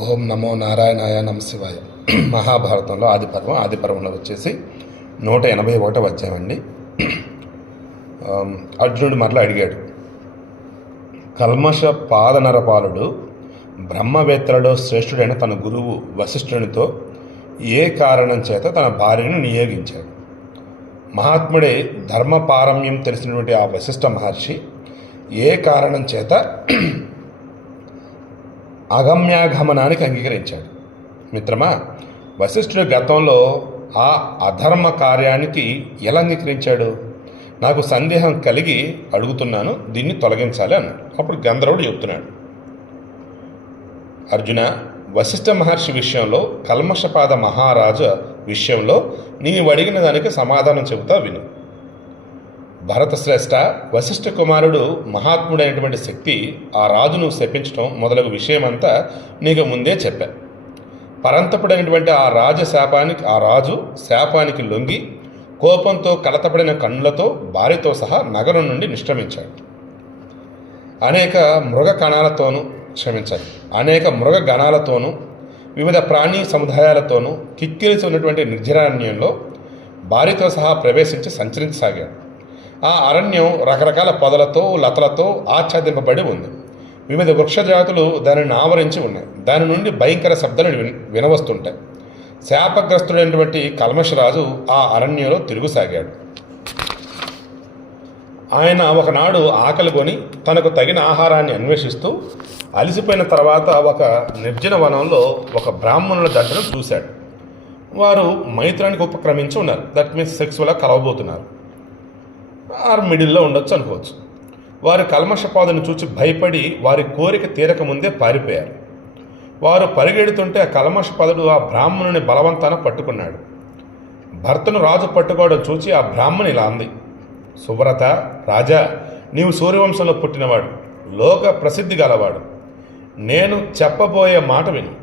ఓం నమో నారాయణాయ నమశివాయ మహాభారతంలో ఆదిపర్వం ఆదిపర్వంలో వచ్చేసి నూట ఎనభై ఒకటో వచ్చామండి అర్జునుడు మరలా అడిగాడు కల్మష పాదనరపాలుడు బ్రహ్మవేత్తలలో శ్రేష్ఠుడైన తన గురువు వశిష్ఠునితో ఏ కారణం చేత తన భార్యను నియోగించాడు? మహాత్ముడే ధర్మపారమ్యం తెలిసినటువంటి ఆ వశిష్ఠ మహర్షి ఏ కారణం చేత అగమ్యాగమనానికి అంగీకరించాడు. మిత్రమా వశిష్ఠుడు గతంలో ఆ అధర్మ కార్యానికి ఎలా అంగీకరించాడు? నాకు సందేహం కలిగి అడుగుతున్నాను దీన్ని తొలగించాలి అన్నాడు. అప్పుడు గంధర్వుడు చెప్తున్నాడు. అర్జున వశిష్ఠ మహర్షి విషయంలో కల్మషపాద మహారాజు విషయంలో నీవు అడిగిన దానికి సమాధానం చెబుతా విను. భరతశ్రేష్ఠ వశిష్ఠ కుమారుడు మహాత్ముడైనటువంటి శక్తి ఆ రాజును శపించటం మొదలగు విషయమంతా నీకు ముందే చెప్పా. పరంతపుడైనటువంటి ఆ రాజ శాపానికి ఆ రాజు శాపానికి లొంగి కోపంతో కలతపడిన కన్నులతో భార్యతో సహా నగరం నుండి నిష్క్రమించాడు. అనేక మృగ కణాలతోనూ క్షమించాలి అనేక మృగ గణాలతోనూ వివిధ ప్రాణి సముదాయాలతోనూ కిక్కిరిసి ఉన్నటువంటి నిర్జరాణ్యంలో భార్యతో సహా ప్రవేశించి సంచరించసాగాడు. ఆ అరణ్యం రకరకాల పొదలతో లతలతో ఆచ్ఛాదింపబడి ఉంది. వివిధ వృక్ష జాతులు దానిని ఆవరించి ఉన్నాయి. దాని నుండి భయంకర శబ్దాలు విన వినవస్తుంటాయి. శాపగ్రస్తుడైనటువంటి కల్మషరాజు ఆ అరణ్యంలో తిరుగుసాగాడు. ఆయన ఒకనాడు ఆకలి కొని తనకు తగిన ఆహారాన్ని అన్వేషిస్తూ అలసిపోయిన తర్వాత ఒక నిర్జన వనంలో ఒక బ్రాహ్మణుల దట్టను చూశాడు. వారు మైత్రానికి ఉపక్రమించి ఉన్నారు. దట్ మీన్స్ సెక్స్వల్గా కలవబోతున్నారు. ఆర్ మిడిల్లో ఉండొచ్చు అనుకోవచ్చు. వారి కల్మషపాదును చూచి భయపడి వారి కోరిక తీరక ముందే పారిపోయారు. వారు పరిగెడుతుంటే ఆ కల్మషపదుడు ఆ బ్రాహ్మణుని బలవంతాన పట్టుకున్నాడు. భర్తను రాజు పట్టుకోవడం చూచి ఆ బ్రాహ్మణి ఇలా అంది సువ్రత రాజా నీవు సూర్యవంశంలో పుట్టినవాడు లోక ప్రసిద్ధి గలవాడు. నేను చెప్పబోయే మాట విను.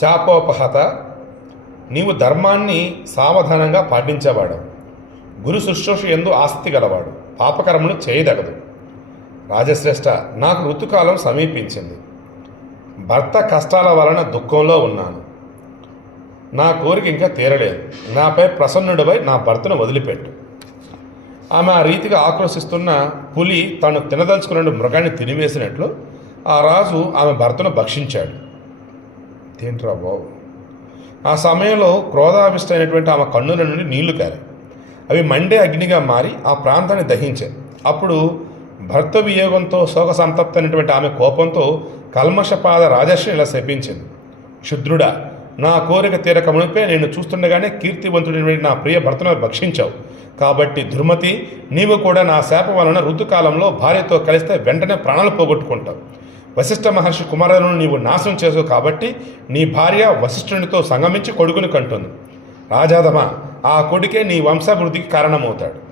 శాపోపహత నీవు ధర్మాన్ని సావధానంగా పాటించేవాడు గురు శుశ్రూష ఎందు ఆస్తి గలవాడు. పాపకరమును చేయదగదు. రాజశ్రేష్ఠ నాకు ఋతుకాలం సమీపించింది. భర్త కష్టాల వలన దుఃఖంలో ఉన్నాను. నా కోరిక ఇంకా తీరలేదు. నాపై ప్రసన్నుడిపై నా భర్తను వదిలిపెట్టు. ఆమె ఆ రీతిగా ఆక్రోశిస్తున్న పులి తను తినదలుచుకున్న మృగాన్ని తినివేసినట్లు ఆ రాజు ఆమె భర్తను భక్షించాడు. ఏంట్రా బాబు. ఆ సమయంలో క్రోధావిష్టమైనటువంటి ఆమె కన్నుల నుండి నీళ్ళు కారాయి. అవి మండే అగ్నిగా మారి ఆ ప్రాంతాన్ని దహించాయి అప్పుడు భర్త వియోగంతో శోక సంతప్తైనటువంటి ఆమె కోపంతో కల్మషపాద రాజర్షి ఇలా శపించింది. శుద్రుడా నా కోరిక తీరక మునిపే నేను చూస్తుండగానే కీర్తివంతుడైనటువంటి నా ప్రియ భర్తను భక్షించావు. కాబట్టి దుర్మతి నీవు కూడా నా శాప వలన ఋతుకాలంలో భార్యతో కలిస్తే వెంటనే ప్రాణాలు పోగొట్టుకుంటావు. వశిష్ఠ మహర్షి కుమారులను నీవు నాశనం చేసావు కాబట్టి నీ భార్య వశిష్ఠునితో సంగమించి కొడుకుని కంటుంది. రాజాదమా ఆ కొడుకే నీ వంశాభివృద్ధికి కారణమవుతాడు.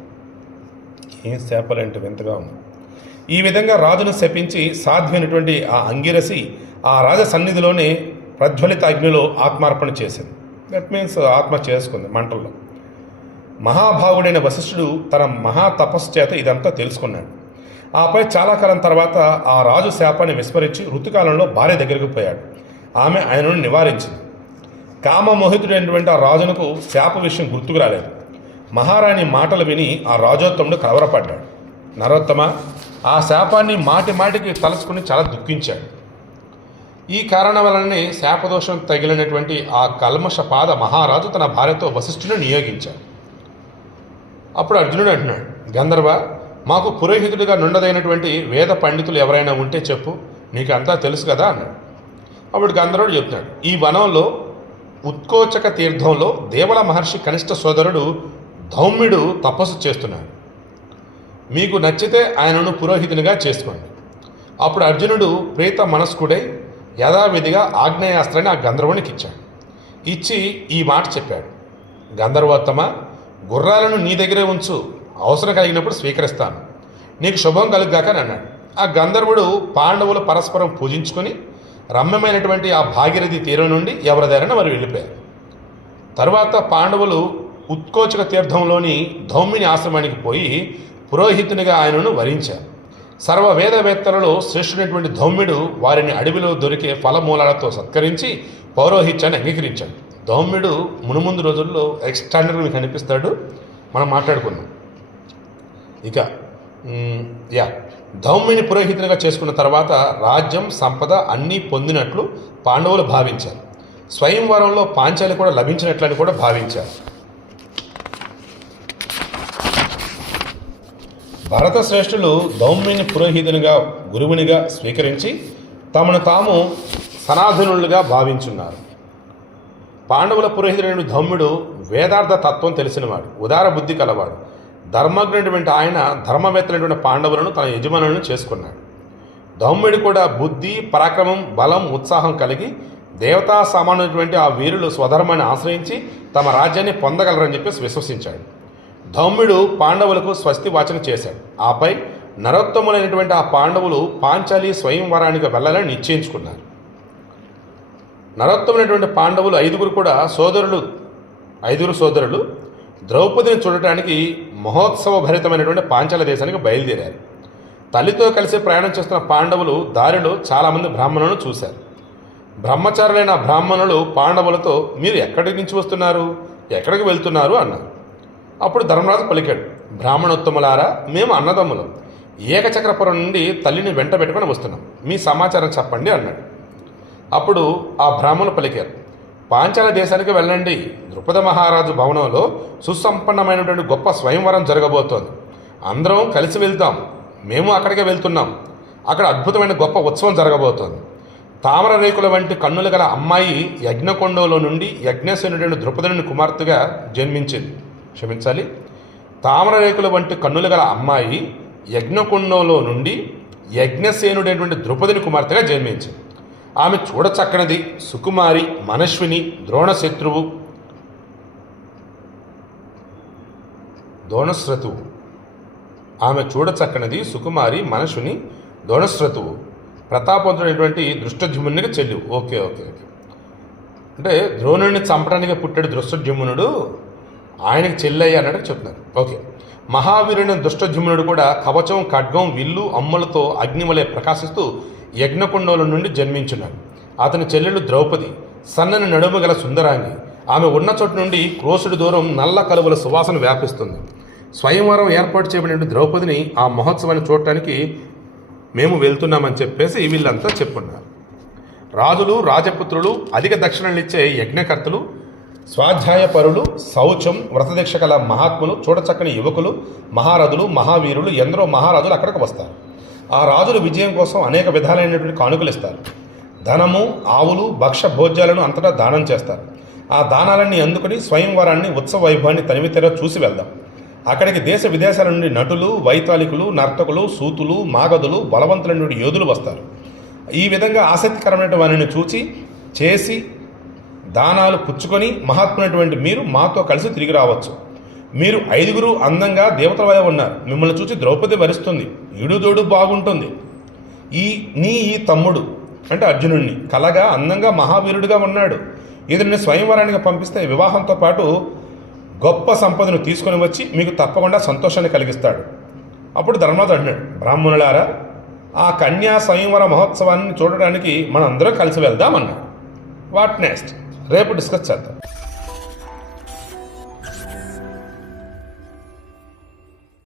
ఏం శాపలంటే వింతగా ఉంది. ఈ విధంగా రాజును శపించి సాధ్యమైనటువంటి ఆ అంగిరసి ఆ రాజ సన్నిధిలోనే ప్రజ్వలిత అగ్నిలో ఆత్మార్పణ చేసింది. దట్ మీన్స్ ఆత్మ చేసుకుంది మంటల్లో. మహాభావుడైన వశిష్ఠుడు తన మహా తపస్సు చేత ఇదంతా తెలుసుకున్నాడు. ఆపై చాలా కాలం తర్వాత ఆ రాజు శాపాన్ని విస్మరించి ఋతుకాలంలో భార్య దగ్గరకు పోయాడు. ఆమె ఆయనను నివారించింది. కామమోహితుడైనటువంటి ఆ రాజునకు శాప విషయం గుర్తుకు రాలేదు. మహారాణి మాటలు విని ఆ రాజోత్తముడు కలవరపడ్డాడు. నరోత్తమ ఆ శాపాన్ని మాటి మాటికి తలుచుకుని చాలా దుఃఖించాడు. ఈ కారణం వలననే శాపదోషం తగిలినటువంటి ఆ కల్మష పాద మహారాజు తన భార్యతో వశిష్ఠుని నియోగించాడు. అప్పుడు అర్జునుడు అంటున్నాడు గంధర్వ మాకు పురోహితుడిగా నుండదైనటువంటి వేద పండితులు ఎవరైనా ఉంటే చెప్పు నీకు అంతా తెలుసు కదా అన్నాడు. అప్పుడు గంధర్వుడు చెప్తున్నాడు ఈ వనంలో ఉత్కోచక తీర్థంలో దేవల మహర్షి కనిష్ట సోదరుడు ధౌమ్యుడు తపస్సు చేస్తున్నాడు. మీకు నచ్చితే ఆయనను పురోహితునిగా చేసుకోండి. అప్పుడు అర్జునుడు ప్రేత మనస్కుడై యథావిధిగా ఆగ్నేయాస్త్రాన్ని ఆ గంధర్వునికి ఇచ్చాడు. ఇచ్చి ఈ మాట చెప్పాడు. గంధర్వోత్తమ గుర్రాలను నీ దగ్గరే ఉంచు. అవసరం కలిగినప్పుడు స్వీకరిస్తాను. నీకు శుభం కలుగ్గాక అని అన్నాడు. ఆ గంధర్వుడు పాండవులు పరస్పరం పూజించుకొని రమ్యమైనటువంటి ఆ భాగీరథి తీరం నుండి ఎవరిదారైనా మరి వెళ్ళిపోయారు. తర్వాత పాండవులు ఉత్కోచక తీర్థంలోని ధౌమిని ఆశ్రమానికి పోయి పురోహితునిగా ఆయనను వరించారు. సర్వ వేదవేత్తలలో శ్రేష్ఠుడైనటువంటి ధౌమ్యుడు వారిని అడవిలో దొరికే ఫలమూలాలతో సత్కరించి పౌరోహిత్యాన్ని అంగీకరించాడు. ధౌమ్యుడు మునుముందు రోజుల్లో ఎక్స్టాండర్గా కనిపిస్తాడు మనం మాట్లాడుకున్నాం ఇక యా. ధౌమ్యుని పురోహితునిగా చేసుకున్న తర్వాత రాజ్యం సంపద అన్నీ పొందినట్లు పాండవులు భావించారు. స్వయంవరంలో పాంచాలి కూడా లభించినట్లని కూడా భావించారు. భరత శ్రేష్ఠులు దౌమ్యుని పురోహితునిగా గురువునిగా స్వీకరించి తమను తాము సనాధనులుగా భావించున్నారు. పాండవుల పురోహితుడైన ధౌమ్యుడు వేదార్థ తత్వం తెలిసినవాడు ఉదార బుద్ధి కలవాడు. ధర్మజ్ఞుడైనటువంటి ఆయన ధర్మవేత్తలైనటువంటి పాండవులను తన యజమానులను చేసుకున్నాడు. ధౌమ్యుడు కూడా బుద్ధి పరాక్రమం బలం ఉత్సాహం కలిగి దేవతా సమానమైనటువంటి ఆ వీరులు స్వధర్మాన్ని ఆశ్రయించి తమ రాజ్యాన్ని పొందగలరని చెప్పేసి విశ్వసించాడు. ధౌమ్యుడు పాండవులకు స్వస్తి వాచన చేశాడు. ఆపై నరోత్తములైనటువంటి ఆ పాండవులు పాంచాలి స్వయంవరానికి వెళ్ళాలని నిశ్చయించుకున్నారు. నరోత్తమైనటువంటి పాండవులు ఐదుగురు కూడా సోదరులు ఐదుగురు సోదరులు ద్రౌపదిని చూడటానికి మహోత్సవ భరితమైనటువంటి పాంచాల దేశానికి బయలుదేరారు. తల్లితో కలిసి ప్రయాణం చేస్తున్న పాండవులు దారిలో చాలామంది బ్రాహ్మణులను చూశారు. బ్రహ్మచారులైన బ్రాహ్మణులు పాండవులతో మీరు ఎక్కడి నుంచి వస్తున్నారు? ఎక్కడికి వెళ్తున్నారు? అన్నారు. అప్పుడు ధర్మరాజు పలికాడు బ్రాహ్మణోత్తములారా మేము అన్నదమ్ములం. ఏకచక్రపురం నుండి తల్లిని వెంట పెట్టుకొని వస్తున్నాం. మీ సమాచారం చెప్పండి అన్నాడు. అప్పుడు ఆ బ్రాహ్మణులు పలికారు పాంచాల దేశానికి వెళ్ళండి. ద్రుపద మహారాజు భవనంలో సుసంపన్నమైనటువంటి గొప్ప స్వయంవరం జరగబోతోంది. అందరం కలిసి వెళ్తాం మేము అక్కడికే వెళ్తున్నాం. అక్కడ అద్భుతమైన గొప్ప ఉత్సవం జరగబోతోంది. తామర రేకుల వంటి కన్నులు గల అమ్మాయి యజ్ఞకొండంలో నుండి యజ్ఞసేనుడైన ద్రుపదుని కుమార్తెగా జన్మించింది. క్షమించాలి. తామర రేకుల వంటి కన్నులు గల అమ్మాయి యజ్ఞకుండంలో నుండి యజ్ఞసేనుడైనటువంటి ద్రుపదుని కుమార్తెగా జన్మించింది. ఆమె చూడచక్కనది సుకుమారి మనశ్విని ద్రోణశత్రువు. దోణశ్రతువు ఆమె చూడచక్కనది సుకుమారి మనశ్విని దోణశ్రతువు ప్రతాపవంతుడైనటువంటి దృష్టజుమ్మునికి చెల్లి. Okay okay okay. అంటే ద్రోణుడిని చంపడానికి పుట్టాడు దృష్టజుమ్మునుడు ఆయనకి చెల్లయ్య అన్నట్టు చెప్తున్నారు. ఓకే. మహావీరుని దుష్టజుమ్నుడు కూడా కవచం ఖడ్గం విల్లు అమ్ములతో అగ్నివలే ప్రకాశిస్తూ యజ్ఞకుండంలో నుండి జన్మించున్నాడు. అతని చెల్లెలు ద్రౌపది సన్నని నడుము గల సుందరాంగి ఆమె ఉన్న చోటు నుండి క్రోసుడి దూరం నల్ల కలువల సువాసన వ్యాపిస్తుంది. స్వయంవరం ఏర్పాటు చేయబడిన ద్రౌపదిని ఆ మహోత్సవాన్ని చూడటానికి మేము వెళ్తున్నామని చెప్పేసి వీళ్ళంతా చెప్పున్నారు. రాజులు రాజపుత్రులు అధిక దక్షిణలు ఇచ్చే యజ్ఞకర్తలు స్వాధ్యాయపరులు శౌచం వ్రతదీక్ష గల మహాత్ములు చూడచక్కని యువకులు మహారథులు మహావీరులు ఎందరో మహారాజులు అక్కడికి వస్తారు. ఆ రాజులు విజయం కోసం అనేక విధాలైనటువంటి కానుకలు ఇస్తారు. ధనము ఆవులు భక్ష భోజ్యాలను అంతటా దానం చేస్తారు. ఆ దానాలన్నీ అందుకుని స్వయంవరాన్ని ఉత్సవ వైభవాన్ని తనివితెర చూసి వెళ్దాం. అక్కడికి దేశ విదేశాల నుండి నటులు వైతాళికులు నర్తకులు సూతులు మాగదులు బలవంతుల నుండి యోధులు వస్తారు. ఈ విధంగా ఆసక్తికరమైన వారిని చూచి చేసి దానాలు పుచ్చుకొని మహాత్మునటువంటి మీరు మాతో కలిసి తిరిగి రావచ్చు. మీరు ఐదుగురు అందంగా దేవతలవయ ఉన్నారు. మిమ్మల్ని చూసి ద్రౌపది వరిస్తుంది. ఈడుదోడు బాగుంటుంది. ఈ నీ ఈ తమ్ముడు అంటే అర్జునుడిని కలగా అందంగా మహావీరుడిగా ఉన్నాడు. ఇతన్ని స్వయంవరానికి పంపిస్తే వివాహంతో పాటు గొప్ప సంపదను తీసుకొని వచ్చి మీకు తప్పకుండా సంతోషాన్ని కలిగిస్తాడు. అప్పుడు ధర్మరాజు అంటున్నాడు బ్రాహ్మణులారా ఆ కన్యా స్వయంవర మహోత్సవాన్ని చూడడానికి మనందరం కలిసి వెళ్దామన్నా వాట్ నెక్స్ట్? రేపు డిస్కస్ చేద్దాం.